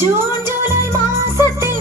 June July മാസത്തിൽ